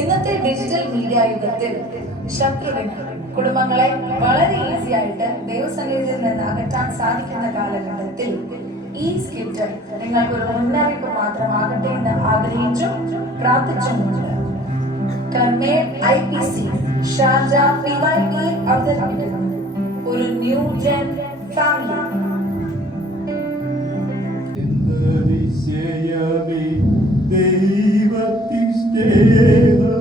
ഇന്നത്തെ digital media യുഗത്തിൽ ശത്രുവിന് കുടുംബങ്ങളെ വളരെ ഈസി ആയിട്ട് ദൈവസന്നിധിയിൽ നിന്ന് അകറ്റാൻ സാധിക്കുന്ന കാലഘട്ടത്തിൽ ഈ സ്കിറ്റ് നിങ്ങൾക്കൊരു മുന്നറിയിപ്പ് മാത്രമാകട്ടെ എന്ന് ആഗ്രഹിച്ചും പ്രാർത്ഥിച്ചുമുണ്ട്. കർമ്മേൽ IPC ഷാർജ PYP അവതരിപ്പിക്കുന്നു ഒരു ന്യൂ ജെൻ ഫാമിലി. ദൈവത്തിൻ സ്നേഹം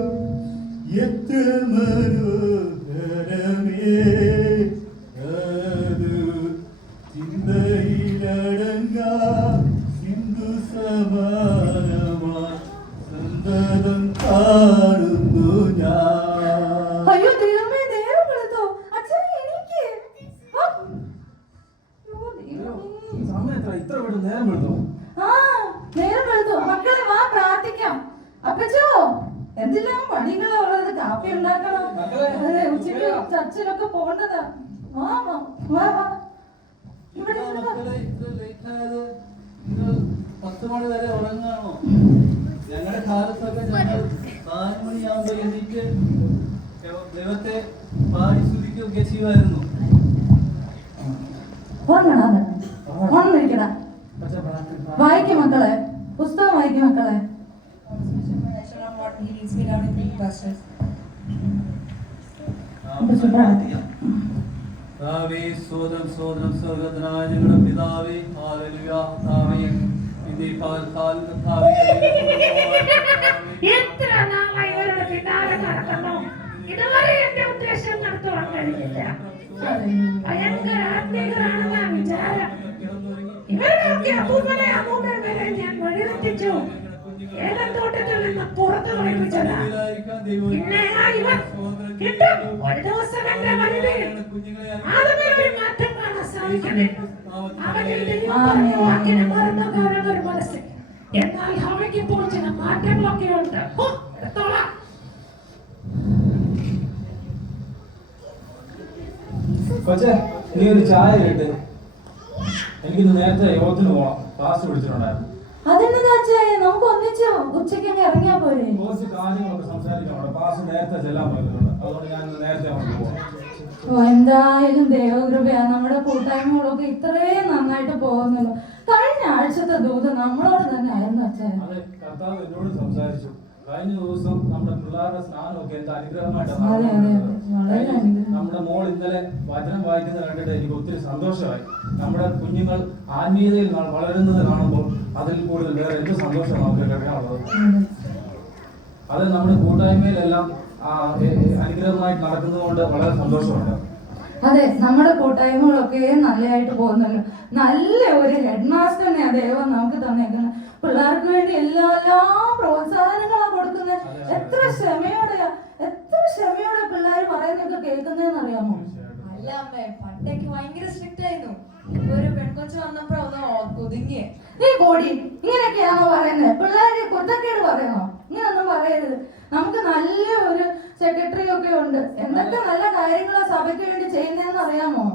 എത്ര മനോഹരമേ, അത് ചിന്തയിലടങ്ങാ സിന്ധു സമാനമാ സന്തതം കാണുന്നു ഞാൻ. അയ്യോ ദൈവമേ, നേരം വെളുത്തോ? അച്ഛൻ എനിക്ക് സമയത്ര ഇത്ര നേരം വെളുത്തോ? നേരം വെളുത്തു. മക്കളെ വാ പ്രാർത്ഥിക്കാം. അപ്പച്ചോ എന്തെല്ലാം പണികളാ ഉള്ളത്. കാപ്പി ഉണ്ടാക്കണം, ഉച്ചയ്ക്ക് ചർച്ചിലൊക്കെ പോകേണ്ടതാ. വാ വാ വാ വാ. ഇവിടെ 10 മണി വരെ ഉറങ്ങാണോ? ഞങ്ങളുടെ കാലത്തൊക്കെ ഞങ്ങൾ 4 മണിയാകുമ്പോ എനിക്ക് ദൈവത്തെ പാടി സ്തുതിക്കുകയൊക്കെ ചെയ്യുമായിരുന്നു. ഉറങ്ങണ വായിക്കും മക്കളെ, പുസ്തകം വായിക്കും മക്കളെ. പിതാവേ എത്ര നാളായി ഇവരുടെ പിന്നാലെ നടക്കുന്നു. ഇതുവരെ എന്റെ ഉദ്ദേശം നടത്തുവാൻ കഴിഞ്ഞില്ല. ഭയങ്കര ആത്മീയരാണെന്നാ വിചാരം. ഇവരൊക്കെ അപൂർവനെ അപൂർവം വരെ ഞാൻ വഴിതെറ്റിച്ചു. ഏതൻ തോട്ടത്തിൽ നിന്ന് പുറത്തു കളിപ്പിച്ചതാ. പിന്നെ ഇവർ കിട്ടും. ഒരു ദിവസം എന്റെ വലുത് അതിനൊരു മാറ്റം കാണാൻ സാധിക്കണേ. അവനിൽ വാക്കിനെ മറന്നുകാരാണ് ഒരു മനസ്സ്. എന്നാൽ അവയ്ക്ക് ഇപ്പോൾ ചില മാറ്റങ്ങളൊക്കെ ഉണ്ട്. എടുത്തോളാം. കൊച്ചേ, നീ ഒരു ചായ കേട്ട്. എനിക്കിന്ന് നേരത്തെ യോഗത്തിന് പോകണം. ക്ലാസ് വിളിച്ചിട്ടുണ്ടായിരുന്നു. നമുക്ക് ഒന്നിച്ചോ ഉച്ചയ്ക്ക് ഇറങ്ങിയാ പോരെ? കുറച്ച് കാര്യങ്ങളൊക്കെ സംസാരിക്കാനുണ്ട്. ക്ലാസ് നേരത്തെ ചെല്ലാൻ പറ്റുന്നുണ്ട്. അതുകൊണ്ട് ഞാൻ നേരത്തെ അങ്ങോട്ട് പോകാം. എന്തായാലും ദൈവകൃപയാ, നമ്മുടെ കൂട്ടായ്മകളൊക്കെ ഇത്രയും നന്നായിട്ട് പോകുന്നല്ലോ. കഴിഞ്ഞ ആഴ്ചത്തെ ദൂത് നമ്മളോട് തന്നെ ആയിരുന്നു അച്ഛൻ. അതെ, കർത്താവ് എന്നോട് സംസാരിച്ചു. കഴിഞ്ഞ ദിവസം നമ്മുടെ പിള്ളേരുടെ സ്നാനമൊക്കെ എന്താ അനുഗ്രഹമായിട്ടാണ്. നമ്മുടെ മോൾ ഇന്നലെ വചനം വായിക്കുന്നത് കണ്ടിട്ട് എനിക്ക് ഒത്തിരി സന്തോഷമായി. നമ്മുടെ കുഞ്ഞുങ്ങൾ ആത്മീയതയിൽ വളരുന്നത് കാണുമ്പോൾ അതിൽ കൂടുതൽ വേറെ എന്ത് സന്തോഷം നമുക്ക് കേൾക്കാനുള്ളത്. അത് നമ്മുടെ കൂട്ടായ്മയിലെല്ലാം അനുഗ്രഹമായിട്ട് നടക്കുന്നത് കൊണ്ട് വളരെ സന്തോഷമുണ്ട്. അതെ, നമ്മുടെ കൂട്ടായ്മകളൊക്കെ നല്ലതായിട്ട് പോകുന്നല്ലോ. നല്ല ഒരു ഹെഡ് മാസ്റ്ററിനെ ദൈവം നമുക്ക് തന്നേക്കുന്നത്. പിള്ളേർക്ക് വേണ്ടി എല്ലാ പ്രോത്സാഹനങ്ങളാ കൊടുക്കുന്നത്. എത്ര ക്ഷമയോടെ പിള്ളേർ പറയുന്നൊക്കെ കേൾക്കുന്നതെന്ന് അറിയാമോ? അല്ല അമ്മേ, പണ്ടൊക്കെ ഭയങ്കര സ്ട്രിക്റ്റ് ആയിരുന്നു. ഇപ്പൊ ഒരു പെൺകൊച്ചു വന്നപ്പോ ഒന്ന് ഒതുങ്ങിയേ. നീ കോടി ഇങ്ങനെയൊക്കെയാണോ പറയുന്നത്? പിള്ളേര് കുറ്റക്കേട് പറയണോ? ഇങ്ങനൊന്നും പറയരുത്. നമുക്ക് നല്ല ഒരു സെക്രട്ടറി ഒക്കെ ഉണ്ട്. എന്തൊക്കെ നല്ല കാര്യങ്ങളാ സഭയ്ക്ക് വേണ്ടി ചെയ്യുന്നതെന്ന് അറിയാമോ?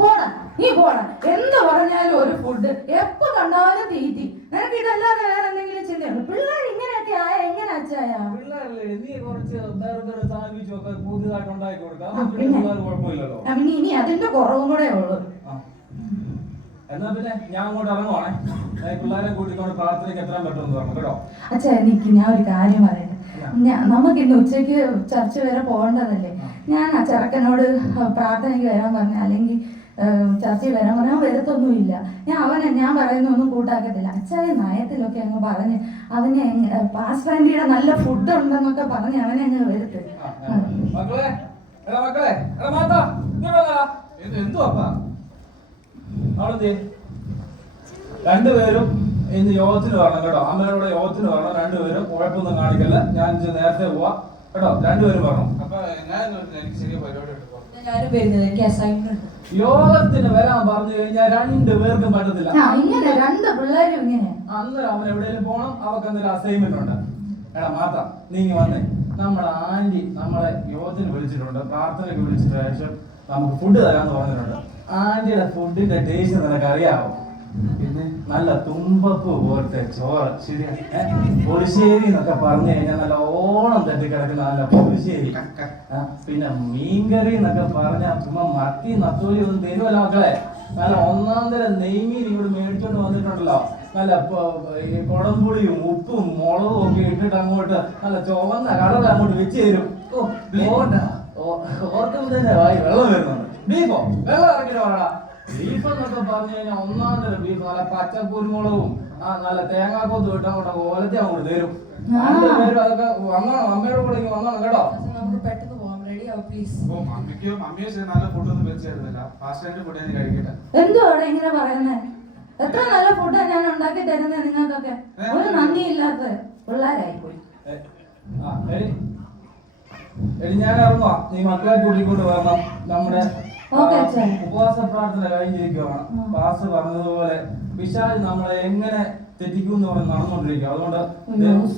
പോടാ, നീ പോടാ. എന്ത് പറഞ്ഞാലും ഒരു ഫുഡ്, എപ്പോ കണ്ടാലും തീറ്റി. നിനക്ക് ഇതല്ലാതെ വേറെ എന്തെങ്കിലും ചിന്തയുണ്ട്? പിള്ളേർ ഇങ്ങനെയൊക്കെ ആയ എങ്ങനെ അച്ചായ? പിന്നെ ഇനി അതിന്റെ കുറവും കൂടെ ഉള്ളു. എന്നാ പിന്നെ ഞാൻ അങ്ങോട്ട് ഇറങ്ങുവാണേ. പിള്ളേരെ കൂട്ടിക്കൊണ്ട് പ്രാർത്ഥനയ്ക്ക് എത്താൻ പറ്റുമെന്ന് പറഞ്ഞു കേട്ടോ. അച്ഛാ, എനിക്ക് ഞാൻ ഒരു കാര്യം പറയട്ടെ. നമുക്ക് ഇന്ന് ഉച്ചയ്ക്ക് ചർച്ച് വരെ പോകേണ്ടതല്ലേ? ഞാൻ ആ ചെറുക്കനോട് പ്രാർത്ഥനയ്ക്ക് വരാൻ പറഞ്ഞ, അല്ലെങ്കിൽ ചർച്ചയിൽ വരാൻ പറഞ്ഞാൽ വരത്തൊന്നുമില്ല. ഞാൻ പറയുന്നൊന്നും കൂട്ടാക്കത്തില്ല. അച്ഛായ നയത്തിലൊക്കെ അങ്ങ് പറഞ്ഞ് അവനെ പാസ്റ്റ് ആൻറ്റിയുടെ നല്ല ഫുഡ് ഉണ്ടെന്നൊക്കെ പറഞ്ഞ് അവനെ അങ്ങ് വരുത്ത്. രണ്ടുപേരും ഇന്ന് യോഗത്തിന് വരണം കേട്ടോ. അമ്മയോടെ യോഗത്തിന് വരണം. രണ്ടുപേരും കുഴപ്പമൊന്നും കാണിക്കല്ല. ഞാൻ നേരത്തെ പോവാ കേട്ടോ. രണ്ടുപേരും വരണം. യോഗത്തിന് വരാൻ പറഞ്ഞു കഴിഞ്ഞാൽ രണ്ടുപേർക്കും പറ്റത്തില്ല. അന്നേരം അവൻ എവിടെയെങ്കിലും പോകണം. അവർക്ക് എന്തെങ്കിലും അസൈൻമെന്റ് ഉണ്ട്. എടാ മാത്ത, നീ വന്നേ. നമ്മുടെ ആന്റി നമ്മളെ യോഗത്തിന് വിളിച്ചിട്ടുണ്ട്. പ്രാർത്ഥനയ്ക്ക് വിളിച്ചിട്ട് ശേഷം നമുക്ക് ഫുഡ് തരാമെന്ന് പറഞ്ഞിട്ടുണ്ട്. ആന്റിയുടെ ഫുഡിന്റെ ടേസ്റ്റ് നിനക്ക് അറിയാമോ? പിന്നെ നല്ല തുമ്പപ്പ് പോലത്തെ ചോറ് ശരിയാ. പുളിശ്ശേരി എന്നൊക്കെ പറഞ്ഞു കഴിഞ്ഞാൽ നല്ല ഓണം തട്ടി കിടക്കുന്ന നല്ല പുളിശ്ശേരി. പിന്നെ മീൻകറി എന്നൊക്കെ പറഞ്ഞാൽ ചുമ്മാ മത്തി നത്തോലി ഒന്നും തരുമല്ലോ മക്കളെ. നല്ല ഒന്നാം തരം നെയ്മീൻ ഇവിടെ മേടിച്ചോണ്ട് വന്നിട്ടുണ്ടല്ലോ. നല്ല ഈ കുടംപുളിയും ഉപ്പും മുളകും ഒക്കെ ഇട്ടിട്ട് അങ്ങോട്ട് നല്ല ചുവന്ന കളർ അങ്ങോട്ട് വെച്ച് തരും. ഓർക്കുമ്പോൾ തന്നെ വായി വെള്ളം വരുന്നുണ്ട്. ബീഫോ വെള്ളം ഇറക്കിട്ട് പറയടാ. ബീഫ് എന്നൊക്കെ പറഞ്ഞു കഴിഞ്ഞാൽ ഒന്നാം തരം ബീഫ് നല്ല പച്ചക്കുരുമുളകും നല്ല തേങ്ങാക്കൊത്തും ഇട്ട് അങ്ങോട്ട് ഓലത്തെ അങ്ങോട്ട് തരും. രണ്ടുപേരും അതൊക്കെ വന്നോണം, അമ്മയുടെ കൂടെ വന്നോണം കേട്ടോ. നമുക്ക് പെട്ടെന്ന് പോവാം. റെഡി ആവും പ്ലീസ്. മമ്മിയോ നല്ല ഫുഡൊന്നും വെച്ച് തരുന്നില്ല. ഫാസ്റ്റ് ഫുഡ് ഞാൻ കഴിക്കട്ടെ. എന്തുവാടെ ഇങ്ങനെ പറയുന്നേ? എത്ര നല്ല ഫുഡാ ഞാൻ ഉണ്ടാക്കി തരുന്നത് നിങ്ങൾക്കൊക്കെ. ഒരു നന്ദി ഇല്ലാത്ത പിള്ളേരായി പോയി. ഞാൻ ഇറങ്ങുവാ. നീ മക്കളെ കൂട്ടിക്കൊണ്ട് വരണം. നമ്മുടെ ഉപവാസ പ്രാർത്ഥന കഴിഞ്ഞിരിക്കുകയാണ്. പാസ് പറഞ്ഞതുപോലെ പിശാച് നമ്മളെ എങ്ങനെ തെറ്റിക്കും എന്ന് പറഞ്ഞ് നടന്നുകൊണ്ടിരിക്കുക. അതുകൊണ്ട്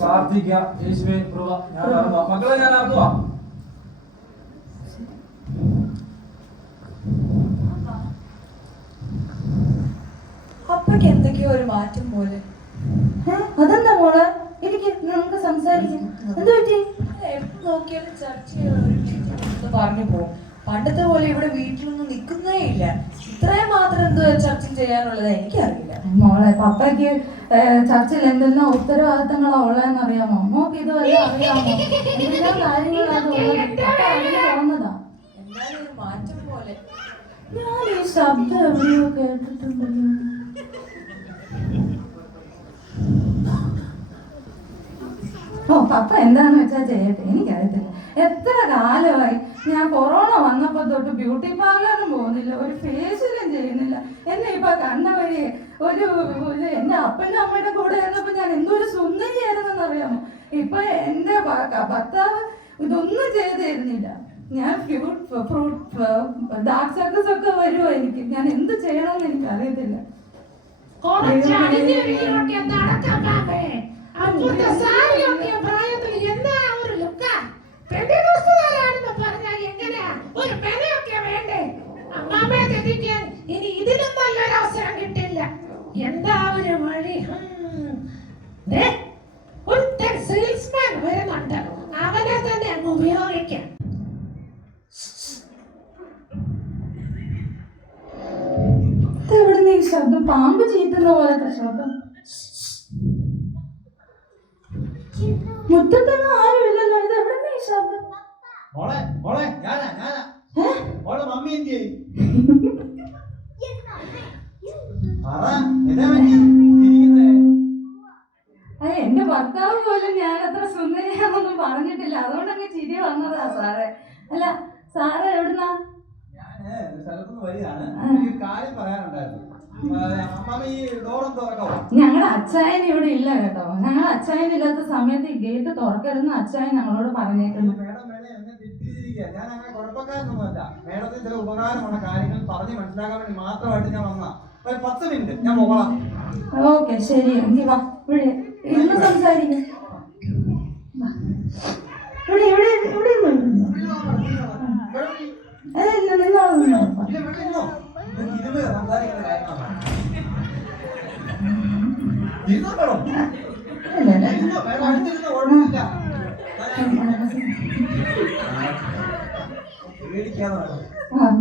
പ്രാർത്ഥിക്കുക. യേശുവേ കൃപ. ഞാൻ ഇറങ്ങുവാ മക്കളെ, ഞാൻ ഇറങ്ങുവാ. അപ്പക്ക് എന്തൊക്കെയോ ഒരു മാറ്റം പോലെ. അതെന്താ മോളെ? എനിക്ക് നമുക്ക് സംസാരിക്കാം. എന്ത് പറ്റി? എപ്പോ നോക്കിയാലും ചർച്ച പറഞ്ഞു പോകും. പണ്ടത്തെ പോലെ ഇവിടെ വീട്ടിലൊന്നും നിൽക്കുന്നേ ഇല്ല. ഇത്രയും മാത്രം എന്തോ ചർച്ച ചെയ്യാനുള്ളത് എനിക്കറിയില്ല. മോളെ, പപ്പയ്ക്ക് ചർച്ചിൽ എന്തെല്ലാം ഉത്തരവാദിത്തങ്ങളാ ഉള്ളതെന്ന് അറിയാമോ? മോക്ക് ഇതുവരെ അറിയാമോ? എന്തെല്ലാം കാര്യങ്ങളാണ് തോന്നുന്നതാ. എന്തായാലും ഒരു മാറ്റം പോലെ. ഞാൻ ഈ ശബ്ദം എവിടെയോ കേട്ടിട്ടുണ്ടല്ലോ. ഓ, പപ്പ എന്താന്ന് വെച്ചാ ചെയ്യട്ടെ, എനിക്കറിയത്തില്ല. എത്ര കാലമായി ഞാൻ കൊറോണ വന്നപ്പോ തൊട്ട് ബ്യൂട്ടി പാർലറും പോകുന്നില്ല, ഒരു ഫേഷ്യലും ചെയ്യുന്നില്ല. എന്നെ ഇപ്പൊ കണ്ട വഴി ഒരു എന്റെ അപ്പന്റെ അമ്മയുടെ കൂടെ ആയിരുന്നപ്പോ ഞാൻ എന്തൊരു സുന്ദരിയായിരുന്നെന്ന് അറിയാമോ? ഇപ്പൊ എന്റെ ഭർത്താവ് ഇതൊന്നും ചെയ്തു തരുന്നില്ല. ഞാൻ ഡാർക്ക് സർക്കിൾസ് ഒക്കെ വരുമോ എനിക്ക്? ഞാൻ എന്ത് ചെയ്യണമെന്ന് എനിക്ക് അറിയത്തില്ല. ഇനി ഇതിലും നല്ലൊരു അവസരം കിട്ടില്ല. എന്താ ഒരു വഴി? സെയിൽസ്മാൻ വരുന്നുണ്ട്, അവനെ തന്നെ അങ്ങ് ഉപയോഗിക്കാം. എവിടുന്ന് ഈ ശബ്ദം? പാമ്പ് ചീറ്റുന്ന പോലത്തെ ശബ്ദം. മുറ്റത്തൊന്നും ആരുമില്ലല്ലോ. ഇത് എവിടുന്ന് ഈ ശബ്ദം? മമ്മി എന്ത് ചെയ്യും? എന്റെ ഭർത്താവ് പോലും ഞാൻ അത്ര സുന്ദരിയാണെന്നൊന്നും പറഞ്ഞിട്ടില്ല. അതുകൊണ്ടങ്ങ് ചിരി വന്നതാ സാറേ. അല്ല സാറ് എവിടുന്നാ? ഞാന് സ്ഥലത്തുനിന്ന് വരികയാണ്. ഒരു കാര്യം പറയാനുണ്ടായിരുന്നു. ഞങ്ങളുടെ അച്ചായൻ ഇവിടെ ഇല്ല കേട്ടോ. ഞങ്ങൾ അച്ചായൻ ഇല്ലാത്ത സമയത്ത് ഈ ഗേറ്റ് തുറക്കരുതെന്ന് അച്ചായൻ ഞങ്ങളോട് പറഞ്ഞേക്കുന്നു. ഞാൻ അങ്ങനെ കുഴപ്പക്കാരനൊന്നുമല്ല. മേഡത്തിന് ചില ഉപകാരമുള്ള കാര്യങ്ങൾ പറഞ്ഞ് മനസ്സിലാക്കാൻ വേണ്ടി മാത്രമായിട്ട് ഞാൻ വന്ന ഒരു 10 മിനിറ്റ് ഞാൻ പോകാം. ഓക്കെ, ശരി. എങ്കിൽ വാ, ഇവിടെ ഇരുന്ന് സംസാരിക്കാം. ഇവിടെ ഇവിടെ ഇവിടെ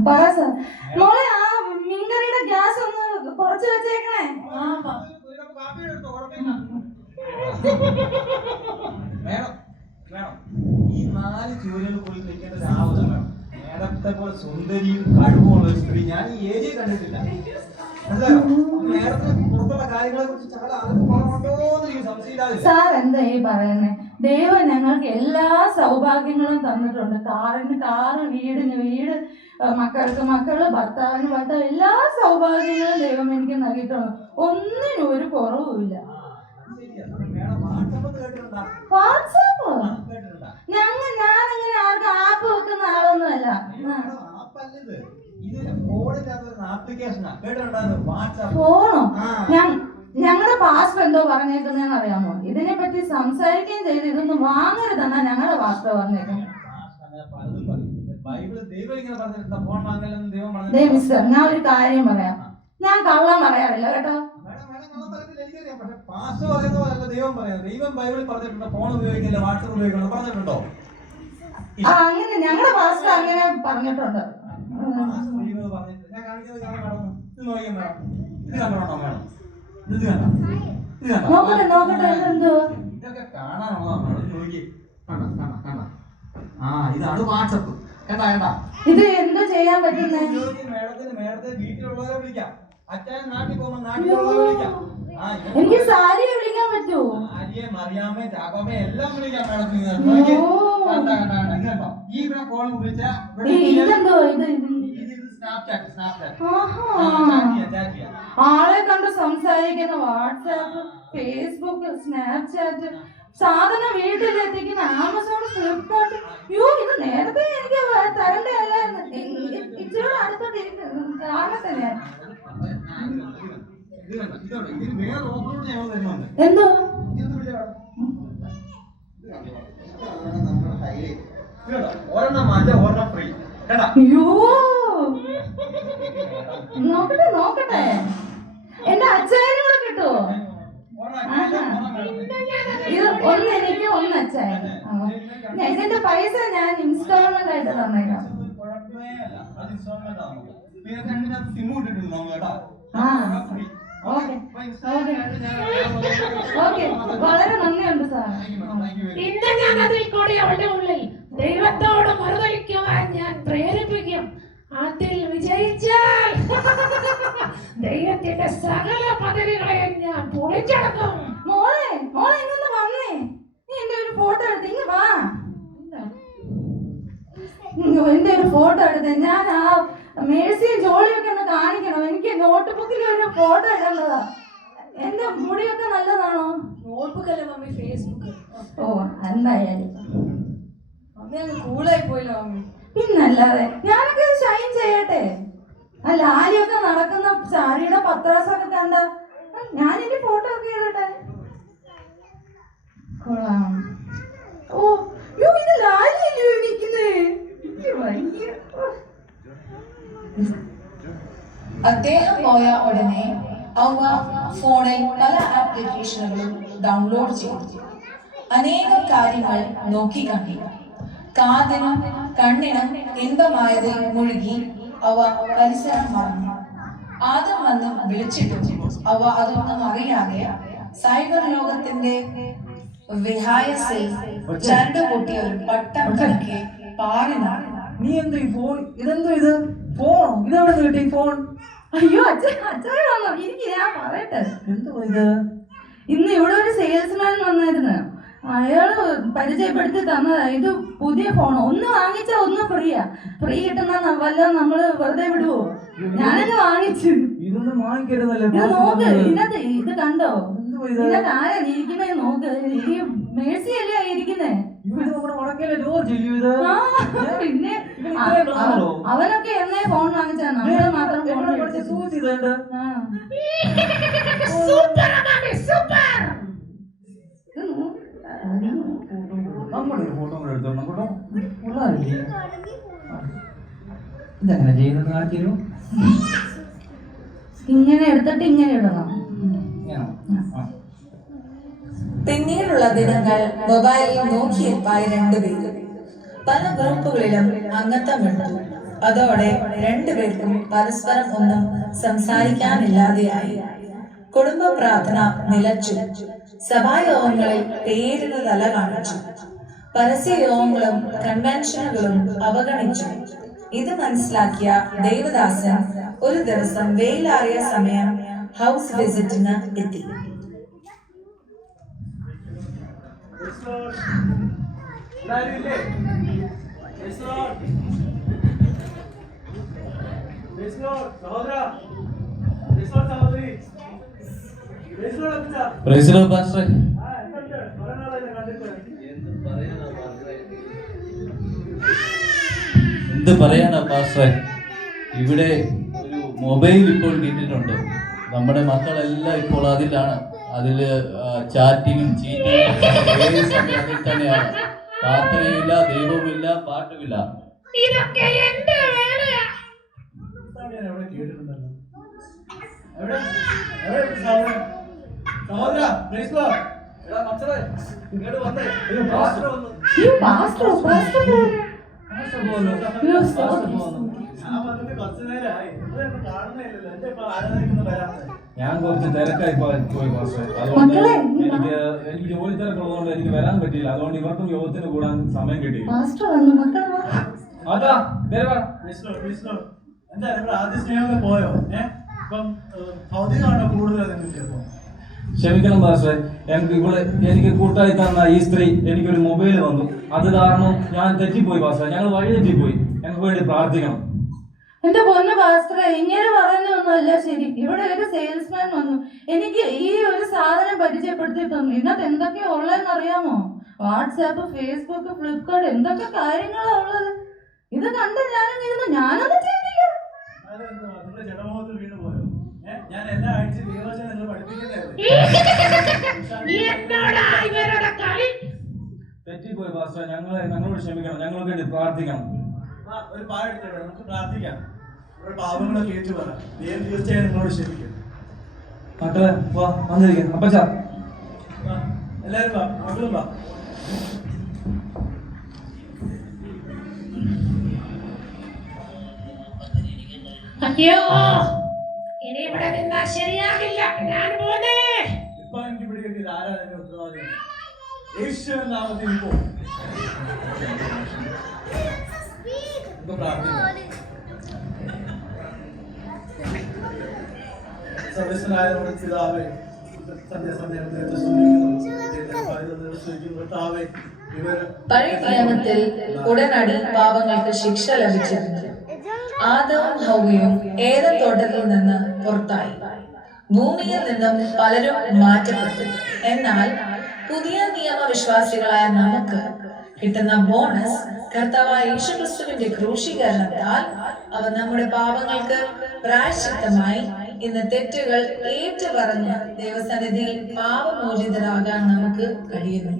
പറ സാർ. മോളെ, ആ മീൻകറിയുടെ ഗ്യാസ് ഒന്ന് കുറച്ച് വെച്ചേക്കണേ. ഈ 4 ചുവരുകൾക്കുള്ളിൽ നിൽക്കേണ്ട ഒരാവസ്ഥ വേണം. മേഡത്തെ പോലെ സുന്ദരിയും കഴിവുമുള്ള ഒരു സ്ത്രീ ഞാൻ ഈ ഏരിയ കണ്ടിട്ടില്ല. സാർ എന്താ ഈ പറയുന്നേ? ദൈവം ഞങ്ങൾക്ക് എല്ലാ സൗഭാഗ്യങ്ങളും തന്നിട്ടുണ്ട്. കാറ്, വീടിന് വീട്, മക്കൾക്ക് മക്കള്, ഭർത്താവിന് ഭർത്താവ്, എല്ലാ സൗഭാഗ്യങ്ങളും ദൈവം എനിക്ക് നൽകിയിട്ടുണ്ട്. ഒന്നിനും ഒരു കുറവുമില്ല. വാട്സാപ്പോ? ഞാനങ്ങനെ ആർക്കും ആപ്പ് വെക്കുന്ന ആളൊന്നുമല്ല. ഫോണോ? ഞങ്ങളുടെ പാസ്റ്റർ എന്തോ പറഞ്ഞേക്കുന്നതെന്ന് അറിയാമോ? ഇതിനെ പറ്റി സംസാരിക്കുകയും ചെയ്ത് ഇതൊന്നും വാങ്ങരുതെന്നാ ഞങ്ങളുടെ പാസ്റ്റർ പറഞ്ഞേക്കുന്നത്. മിസ്റ്റർ, ഞാൻ ഒരു കാര്യം പറയാം. ഞാൻ കള്ളം പറയാറില്ല കേട്ടോ. പക്ഷെ പാസ്റ്റർ പറയുന്ന പോലെയല്ല ദൈവം പറയുന്നത്. ദൈവം ബൈബിളിൽ പറഞ്ഞിട്ടുണ്ടോ ഫോൺ ഉപയോഗിക്കില്ല, വാട്സപ്പ് ഉപയോഗിക്കണം പറഞ്ഞിട്ടുണ്ടോ? അങ്ങനെ ഞങ്ങളുടെ പാസ്റ്റർ അങ്ങനെ പറഞ്ഞിട്ടുണ്ട്. ഞാൻ കാണിക്കുന്നത് കാണാൻ ഇത് നോക്കിയാൽ മേഡം, ഇത് കണ്ടോണോ മേഡം? ഇത് കണ്ടോ? ഇത് കണ്ടോ? നോക്കട്ടെ ഇതെന്തോ ഇതൊക്കെ കാണാനുള്ളതാണ് മേഡം. ഇത് നോക്കി കണ്ട. ഇതാണ് വാട്സപ്പ്. കേട്ടാ ഇത് എന്തോ ചെയ്യാൻ പറ്റുന്നേ? മേഡത്തെ വീട്ടിലുള്ളവരെ വിളിക്കാം. അച്ഛൻ നാട്ടിൽ പോകുമ്പോൾ നാട്ടിലുള്ളവരെ വിളിക്കാം. എനിക്ക് സാരിയെ വിളിക്കാൻ പറ്റുമോ? ആര്യെ, മറിയാമ്മേ, ചാക്കോമ്മേ എല്ലാം വിളിക്കാം മേഡത്തിന്. ഈ ഇവിടെ കോൾ വിളിച്ചാൽ ഇതെന്തോ ആളെ കണ്ട് സംസാരിക്കുന്ന വാട്സാപ്പ്, ഫേസ്ബുക്ക്, സ്നാപ്ചാറ്റ്, സാധനം വീട്ടിലെത്തിക്കുന്ന ആമസോൺ, ഫ്ലിപ്കാർട്ട്. ഇത് നേരത്തെ എനിക്ക് തരണ്ടേ അല്ലായിരുന്നു. ഇച്ചിരി അടുത്തോട്ട് കാണത്തില്ല. എന്തോ അയ്യോ നോക്കട്ടെ എന്റെ അച്ചായനും കൂടെ കിട്ടുമോ? ഇത് ഒന്ന് എനിക്ക് ഒന്ന് അച്ചായന്. ഇതിന്റെ പൈസ ഞാൻ ഇൻസ്റ്റാൾമെന്റ് ആയിട്ട് തന്നേക്കാം. വളരെ നന്ദിയുണ്ട് സാർ. ഇന്ന് ഞാൻ അതിൽ കൂടി അവളുടെ ഉള്ളിൽ ദൈവത്തോട് മറുതലിക്കുവാൻ ഞാൻ പ്രേരിപ്പിക്കും. അതിൽ വിജയിച്ചാൽ ദൈവത്തിന്റെ സകല പദ്ധതികളെയും ഞാൻ പൊളിച്ചടക്കും. മോളെ ഇങ്ങൊന്ന് വന്നേ. നീ എന്റെ ഒരു ഫോട്ടോ എടുത്ത് ഇങ്ങ് വാ. എന്റെ ഒരു ഫോട്ടോ എടുത്ത് ഞാൻ ആ മേഴ്സിയും ജോളിയൊക്കെ ഒന്ന് കാണിക്കണം. എനിക്ക് നോട്ട് ബുക്കിൽ ഒരു ഫോട്ടോ ഇടേണ്ടതാ. എന്റെ മുടിയൊക്കെ നല്ലതാണോ? നോട്ട്ബുക്ക് അല്ലേ മമ്മി, ഫേസ്ബുക്ക്. ഓ എന്തായാലും മമ്മി അങ്ങ് കൂളായി പോയില്ല മമ്മി. പിന്നല്ലാതെ ഞാനൊക്കെ ഷൈൻ ചെയ്യട്ടെ. അല്ല ആര്യൊക്കെ നടക്കുന്ന സാരിയുടെ പത്രാസൊക്കെ കണ്ട ഞാൻ എന്റെ ഫോട്ടോ ഒക്കെ ഇടട്ടെ. കൊള്ളാം. ഓ ഇത് ലാലിയല്ലോ നിൽക്കുന്നേ. അദ്ദേഹം പോയ ഉടനെ അവ ഫോണിൽ പല ആപ്ലിക്കേഷനുകളും ഡൗൺലോഡ് ചെയ്തു. അനേകം കാര്യങ്ങൾ നോക്കി കണ്ടു. കാതിനും കണ്ണിനും ഇമ്പമായതിൽ മുഴുകി അവ പരിസരം മറന്നു. ആദ്യം വന്ന് വിളിച്ചിട്ടും അവ അതൊന്നും അറിയാതെ സൈബർ ലോകത്തിന്റെ വിഹായസിൽ ചരടുപൊട്ടിയ ഒരു പട്ടം കണക്കെ പാറി നടന്നു. നീ എന്തോ ഈ ഫോൺ, ഇതെന്തോ ഇത് ഫോണോ? ഇതെവിടെ കിട്ടി ഫോൺ? അയ്യോ അച്ഛൻ വന്നോ? എനിക്ക് ഞാൻ പറയട്ടെ. എന്തോ ഇത്? ഇന്ന് ഇവിടെ ഒരു സെയിൽസ്മാൻ വന്നായിരുന്നു. അയാള് പരിചയപ്പെടുത്തി തന്നതാ. ഇത് പുതിയ ഫോൺ. ഒന്ന് വാങ്ങിച്ചാ ഒന്ന് ഫ്രീയാ. ഫ്രീ കിട്ടുന്ന വല്ല നമ്മള് വെറുതെ വിടുവോ? ഞാനത് വാങ്ങിച്ചു. ഇതൊന്നും വാങ്ങിക്കരുതല്ലേ. ഇത് നോക്ക്, ഇതിനകത്ത് ഇത് കണ്ടോ? ഇതിനകത്ത് ആരാ ഇരിക്കുന്നേ നോക്ക്. ഈ മേഴ്സി അല്ലേ ഇരിക്കുന്നേ. പിന്നെ അവനൊക്കെ എന്നേ ഫോൺ വാങ്ങിച്ചാ നമ്മള് മാത്രം ഫോൺ ഇങ്ങനെ എടുത്തിട്ട് ഇങ്ങനെ ഇടണം. പിന്നീടുള്ള ദിനങ്ങൾ മൊബൈലിൽ നോക്കിയിരിപ്പായി രണ്ടുപേരും പല ഗ്രൂപ്പുകളിലും അംഗത്വമെടുത്തു. അതോടെ രണ്ടുപേർക്കും പരസ്പരം ഒന്നും സംസാരിക്കാനില്ലാതെയായി. കുടുംബ പ്രാർത്ഥന നിലച്ചു. സഭായോഗങ്ങളിൽ പേരിന് തല കാണിച്ചു. പരസ്യയോഗങ്ങളും കൺവെൻഷനുകളും അവഗണിച്ചു. ഇത് മനസ്സിലാക്കിയ ദേവദാസൻ ഒരു ദിവസം വെയിലാറിയ സമയം ഹൗസ് വിസിറ്റിന് എത്തി. എന്ത് പറയാനാ പാസ്റ്ററെ, ഇവിടെ ഒരു മൊബൈൽ ഇപ്പോൾ കിട്ടിയിട്ടുണ്ട്. നമ്മുടെ മക്കളെല്ലാം ഇപ്പോൾ അതിലാണ്. അതിൽ ചാറ്റിങ്ങും ചീറ്റിങ്ങും അതിൽ തന്നെയാണ്. പ്രാർത്ഥനയില്ല, ദൈവമില്ല, പാട്ടുമില്ല. ഇതൊക്കെ എന്റെ വേലയാ. കേട്ടിട്ടുണ്ടല്ലോ. ഈ പാസ്റ്ററോ ഞാൻ കുറച്ച് തിരക്കായി പോയി പാസ്റ്ററെ. അതുകൊണ്ട് എനിക്ക് ജോലി തിരക്കുള്ളതുകൊണ്ട് എനിക്ക് വരാൻ പറ്റിയില്ല. അതുകൊണ്ട് ഇവർക്കും യോഗത്തിന് കൂടാൻ സമയം കിട്ടിയില്ല. പാസ്റ്റർ വന്നു മക്കളെ അതാ പോയോ ഭൗതികമാണോ കൂടുതൽ? ക്ഷമിക്കണം പാസ്റ്ററെ, എനിക്ക് കൂട്ടായി തന്ന ഈ സ്ത്രീ എനിക്കൊരു മൊബൈൽ തന്നു. അത് കാരണം ഞാൻ തെറ്റിപ്പോയി പാസ്റ്ററെ. ഞങ്ങൾ വഴി തെറ്റിപ്പോയി. ഞങ്ങൾക്ക് വേണ്ടി പ്രാർത്ഥിക്കണം. എന്റെ പൊന്നു പാസ്റ്ററെ, ഇങ്ങനെ പറയുന്നൊന്നുമല്ല ശരി. ഇവിടെ ഒരു സെയിൽസ്മാൻ വന്നു എനിക്ക് ഈ ഒരു സാധനം പരിചയപ്പെടുത്തി തന്നു. ഇതിനകത്ത് എന്തൊക്കെയാ ഉള്ളതെന്ന് അറിയാമോ? വാട്സാപ്പ്, ഫേസ്ബുക്ക്, ഫ്ലിപ്കാർട്ട്, എന്തൊക്കെ കാര്യങ്ങളാ ഉള്ളത്. ഇത് കണ്ട് ഞാനൊന്നും ചെയ്തില്ല. ഞാൻ എല്ലാ ആഴ്ച ദൈവവചനം നിങ്ങൾ പഠിപ്പിക്കുന്നതല്ലേ? തെറ്റിപ്പോയി പാസ്റ്ററെ. ഞങ്ങളോട് ക്ഷമിക്കണം. ഞങ്ങൾക്ക് വേണ്ടി പ്രാർത്ഥിക്കണം. ഒരു പാടെടുത്തിട്ട് നമുക്ക് പ്രാർത്ഥിക്കാം. നമ്മുടെ പാപങ്ങളൊക്കെ ഏറ്റു പറയാം. ദൈവം തീർച്ചയായും നിങ്ങളോട് ക്ഷമിക്കും. മക്കളെ വന്നിരിക്കും. അപ്പച്ചാ എല്ലാവരും വാ, മക്കളും വാ. അയ്യോ, ഇനി ഇവിടെ നിന്നാ ശരിയാകില്ല. ഞാൻ പോണേ. ഇപ്പൊ എനിക്ക് പിടിക്കുന്നത് ആരാ എന്റെ ഉത്തരവാദിത്വം? യേശുവിൻ നാമത്തിൽ പോ. സർവ്വസ്വനായ നമ്മുടെ പിതാവേ, പഴയ നിയമത്തിൽ ഉടനടി പാപങ്ങൾക്ക് ശിക്ഷ ലഭിച്ചിരുന്നു. ആദവും ഹൗവയും ഏദൻ തോട്ടത്തിൽ നിന്ന് പുറത്തായി. ഭൂമിയിൽ നിന്നും പലരും മാറ്റപ്പെട്ടു. എന്നാൽ പുതിയ നിയമവിശ്വാസികളായ നമുക്ക് കിട്ടുന്ന ബോണസ് കർത്താവായ യേശുക്രിസ്തുവിന്റെ ക്രൂശീകരണത്താൽ അവൻ നമ്മുടെ പാപങ്ങൾക്ക് പ്രായശ്ചിത്തമായി ഇന്ന് തെറ്റുകൾ ഏറ്റുപറഞ്ഞ് ദൈവസന്നിധിയിൽ പാപമോചിതരാകാൻ നമുക്ക് കഴിയുന്നു.